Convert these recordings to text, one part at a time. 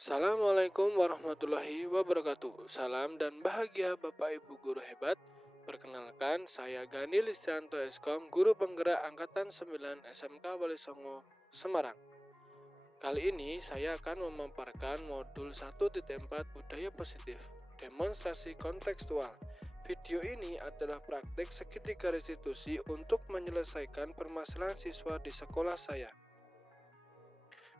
Assalamualaikum warahmatullahi wabarakatuh. Salam dan bahagia Bapak Ibu guru hebat. Perkenalkan, saya Gani Listianto Eskom, guru penggerak angkatan 9 SMK Walisongo, Semarang. Kali ini saya akan memaparkan modul 1.4 budaya positif, demonstrasi kontekstual. Video ini adalah praktek segitiga restitusi untuk menyelesaikan permasalahan siswa di sekolah saya.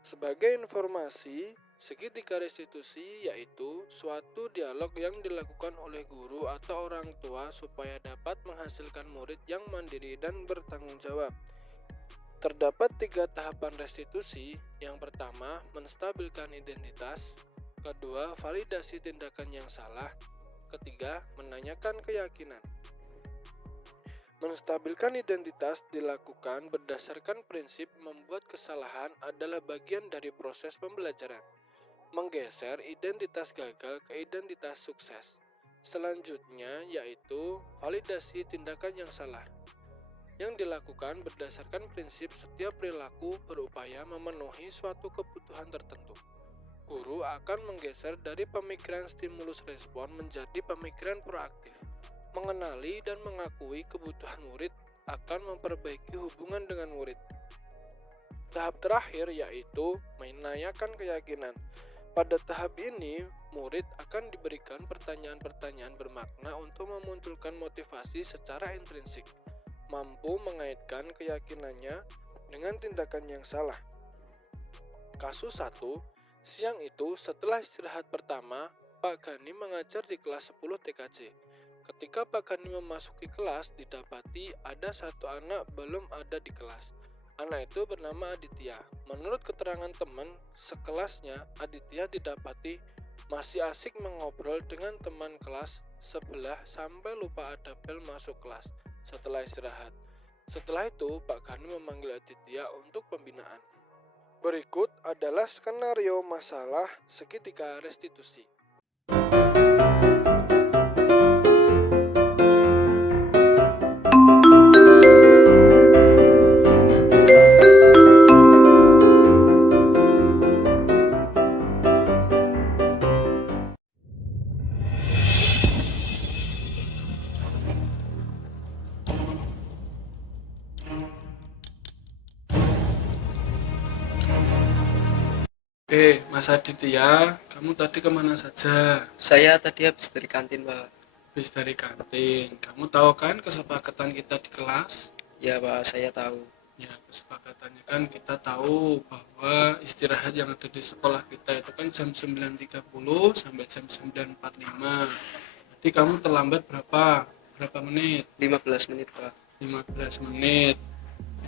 Sebagai informasi, segitiga restitusi yaitu suatu dialog yang dilakukan oleh guru atau orang tua supaya dapat menghasilkan murid yang mandiri dan bertanggung jawab. Terdapat 3 tahapan restitusi. Yang pertama, menstabilkan identitas. Kedua, validasi tindakan yang salah. Ketiga, menanyakan keyakinan. Menstabilkan identitas dilakukan berdasarkan prinsip membuat kesalahan adalah bagian dari proses pembelajaran. Menggeser identitas gagal ke identitas sukses. Selanjutnya yaitu validasi tindakan yang salah, yang dilakukan berdasarkan prinsip setiap perilaku berupaya memenuhi suatu kebutuhan tertentu. Guru akan menggeser dari pemikiran stimulus respon menjadi pemikiran proaktif. Mengenali dan mengakui kebutuhan murid akan memperbaiki hubungan dengan murid. Tahap terakhir yaitu menanyakan keyakinan. Pada tahap ini, murid akan diberikan pertanyaan-pertanyaan bermakna untuk memunculkan motivasi secara intrinsik, mampu mengaitkan keyakinannya dengan tindakan yang salah. Kasus 1, siang itu setelah istirahat pertama, Pak Gani mengajar di kelas 10 TKJ. Ketika Pak Gani memasuki kelas, didapati ada satu anak belum ada di kelas. Anak itu bernama Aditya. Menurut keterangan teman sekelasnya, Aditya didapati masih asik mengobrol dengan teman kelas sebelah sampai lupa ada bel masuk kelas setelah istirahat. Setelah itu, Pak Gani memanggil Aditya untuk pembinaan. Berikut adalah skenario masalah segitiga restitusi. Oke, Mas Aditya, kamu tadi kemana saja? Saya tadi habis dari kantin, Pak. Habis dari kantin. Kamu tahu kan kesepakatan kita di kelas? Ya, Pak, saya tahu. Ya, kesepakatannya kan kita tahu bahwa istirahat yang ada di sekolah kita itu kan jam 9.30 sampai jam 9.45. Jadi kamu terlambat berapa menit? 15 menit, Pak. 15 menit.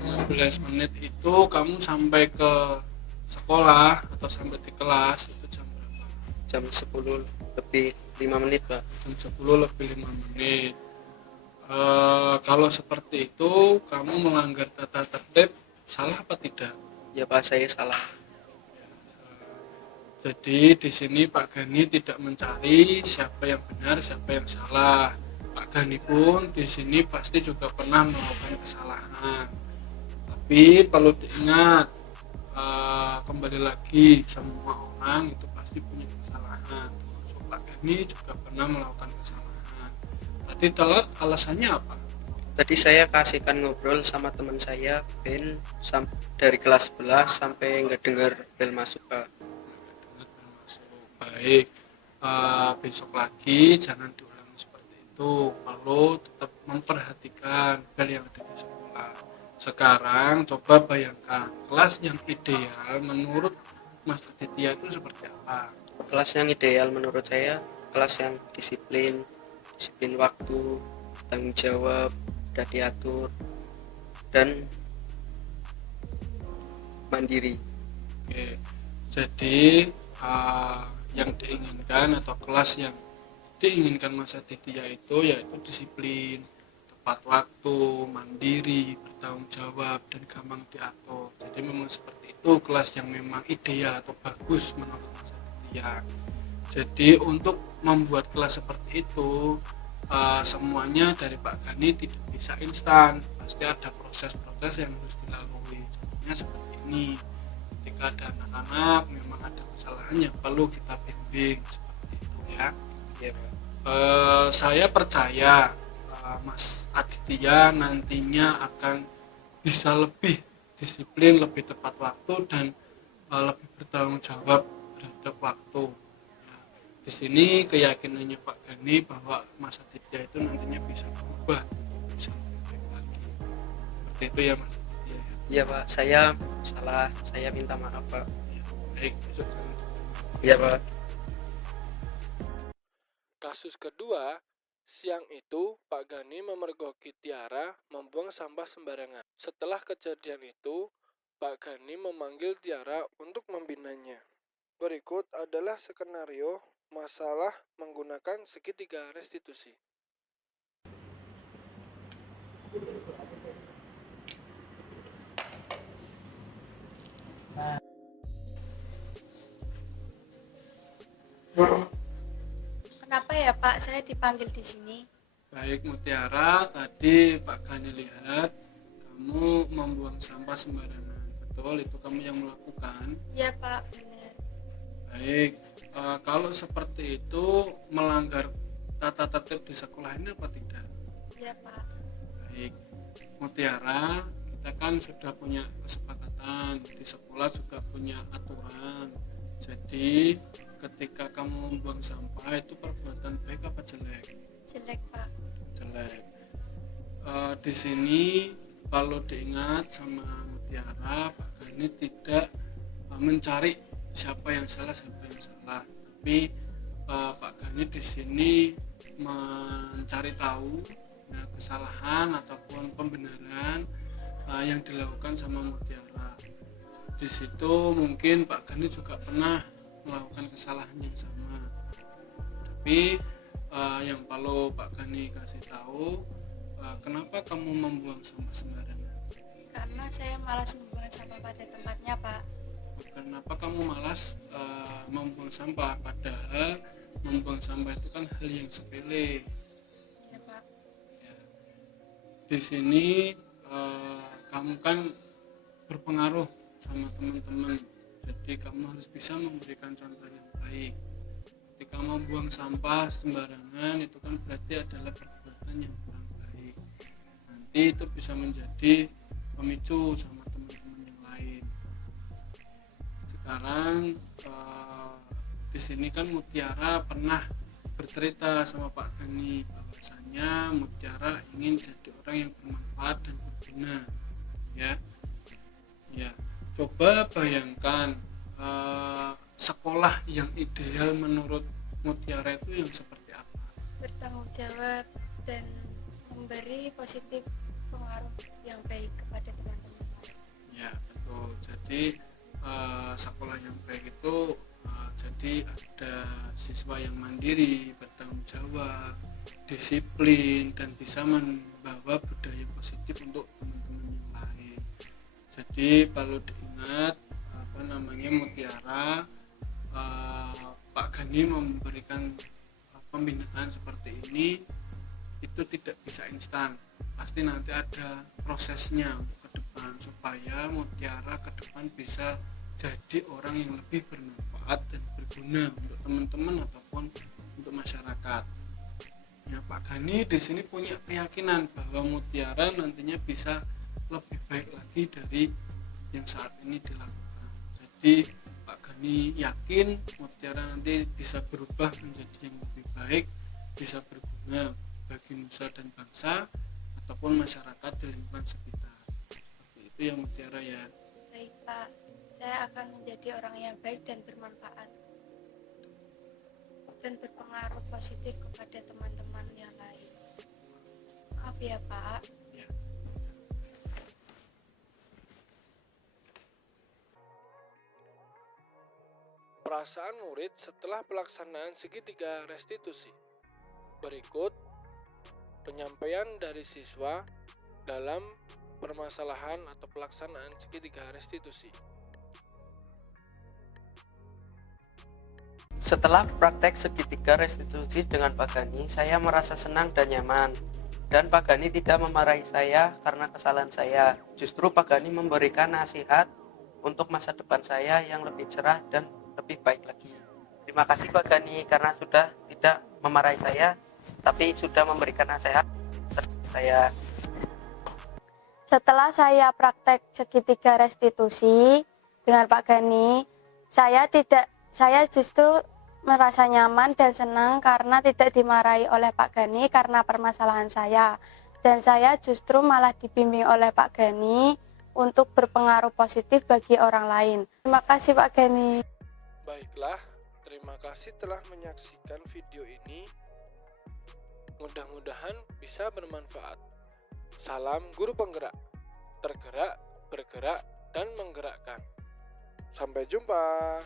15 menit itu kamu sampai ke sekolah atau sampai di kelas itu jam berapa? Jam 10 lebih 5 menit, Pak. Jam 10 lebih 5 menit. Kalau seperti itu kamu melanggar tata tertib, salah apa tidak? Ya, Pak, saya salah. Jadi di sini Pak Gani tidak mencari siapa yang benar, siapa yang salah. Pak Gani pun di sini pasti juga pernah melakukan kesalahan. Tapi perlu diingat, kembali lagi semua orang itu pasti punya kesalahan. Termasuk Pak Gani juga pernah melakukan kesalahan. Tadi telat alasannya apa? Tadi saya kasihkan ngobrol sama teman saya, Ben, dari kelas 11 sampai nggak dengar bel masuk, Pak. Baik, besok lagi jangan diulangi seperti itu. Perlu tetap memperhatikan hal yang ada di sekolah. Sekarang coba bayangkan kelas yang ideal menurut Mas Aditya itu seperti apa? Kelas yang ideal menurut saya, kelas yang disiplin waktu, tanggung jawab, udah diatur, dan mandiri. Oke, jadi yang diinginkan atau kelas yang diinginkan Mas Aditya itu yaitu disiplin, tepat waktu, mandiri, bertanggung jawab, dan gampang diatur. Jadi memang seperti itu kelas yang memang ideal atau bagus menurut Mas Aditya. Jadi untuk membuat kelas seperti itu semuanya dari Pak Gani tidak bisa instan, pasti ada proses-proses yang harus dilalui. Contohnya seperti ini. ketika ada anak-anak memang ada kesalahan yang perlu kita bimbing seperti itu ya. Iya, Pak. Saya percaya Mas Aditya nantinya akan bisa lebih disiplin, lebih tepat waktu dan lebih bertanggung jawab terhadap waktu. Nah, di sini keyakinannya Pak Gani bahwa Mas Aditya itu nantinya bisa berubah, bisa lebih baik lagi. Seperti itu ya Mas Aditya. Iya, Pak. Saya salah. Saya minta maaf, Pak. Ya, baik, besok Iya, Pak. Kasus kedua, siang itu Pak Gani memergoki Tiara membuang sampah sembarangan. Setelah kejadian itu, Pak Gani memanggil Tiara untuk membinanya. Berikut adalah skenario masalah menggunakan segitiga restitusi. Kenapa ya Pak, saya dipanggil di sini? Baik Mutiara, tadi Pak Gani lihat kamu membuang sampah sembarangan. Betul, itu kamu yang melakukan. Iya Pak, benar. Baik, kalau seperti itu melanggar tata tertib di sekolah ini apa tidak? Iya Pak. Baik, Mutiara, kita kan sudah punya kesepakatan di sekolah juga punya aturan. Jadi ketika kamu membuang sampah itu perbuatan baik apa jelek? Jelek Pak. Jelek. Di sini kalau diingat sama Mutiara, Pak Gani tidak mencari siapa yang salah, tapi Pak Gani di sini mencari tahu ya, kesalahan ataupun pembenaran yang dilakukan sama Mutiara. Di situ mungkin Pak Gani juga pernah melakukan kesalahan yang sama, tapi yang perlu Pak Gani kasih tahu, kenapa kamu membuang sampah sembarangan? Karena saya malas membuang sampah pada tempatnya Pak. Kenapa kamu malas membuang sampah, padahal membuang sampah itu kan hal yang sepele. Iya Pak. Ya. Di sini kamu kan berpengaruh sama teman-teman, jadi kamu harus bisa memberikan contoh yang baik. Ketika membuang sampah sembarangan itu kan berarti adalah perbuatan yang kurang baik. Nanti itu bisa menjadi pemicu sama teman-teman yang lain. Sekarang di sini kan Mutiara pernah bercerita sama Pak Gani bahwasanya Mutiara ingin jadi orang yang bermanfaat dan berguna, ya. Ya, coba bayangkan sekolah yang ideal menurut Mutiara itu yang seperti apa? Bertanggung jawab dan memberi positif pengaruh yang baik kepada teman-teman. Ya, betul. Jadi sekolah yang baik itu jadi ada siswa yang mandiri, bertanggung jawab, disiplin, dan bisa membawa budaya positif untuk teman-teman yang lain. Jadi perlu diingat Mutiara, Pak Gani memberikan pembinaan seperti ini itu tidak bisa instan, pasti nanti ada prosesnya untuk ke depan supaya Mutiara ke depan bisa jadi orang yang lebih bermanfaat dan berguna untuk teman-teman ataupun untuk masyarakat. Ya, Pak Gani di sini punya keyakinan bahwa Mutiara nantinya bisa lebih baik lagi dari yang saat ini dilakukan. Jadi Pak Gani yakin Mutiara nanti bisa berubah menjadi yang lebih baik, bisa berguna bagi nusa dan bangsa ataupun masyarakat di lingkungan sekitar. Seperti itu ya Mutiara ya. Baik Pak, saya akan menjadi orang yang baik dan bermanfaat dan berpengaruh positif kepada teman-teman yang lain. Maaf ya Pak. Ya. Perasaan murid setelah pelaksanaan segitiga restitusi. Berikut penyampaian dari siswa dalam permasalahan atau pelaksanaan segitiga restitusi. Setelah praktek segitiga restitusi dengan Pak Gani, saya merasa senang dan nyaman. Dan Pak Gani tidak memarahi saya karena kesalahan saya. Justru Pak Gani memberikan nasihat untuk masa depan saya yang lebih cerah dan lebih baik lagi. Terima kasih Pak Gani karena sudah tidak memarahi saya, tapi sudah memberikan nasihat saya. Setelah saya praktek segitiga restitusi dengan Pak Gani, saya justru merasa nyaman dan senang karena tidak dimarahi oleh Pak Gani karena permasalahan saya. Dan saya justru malah dibimbing oleh Pak Gani untuk berpengaruh positif bagi orang lain. Terima kasih Pak Gani. Baiklah, terima kasih telah menyaksikan video ini. Mudah-mudahan bisa bermanfaat. Salam guru penggerak, tergerak, bergerak, dan menggerakkan. Sampai jumpa.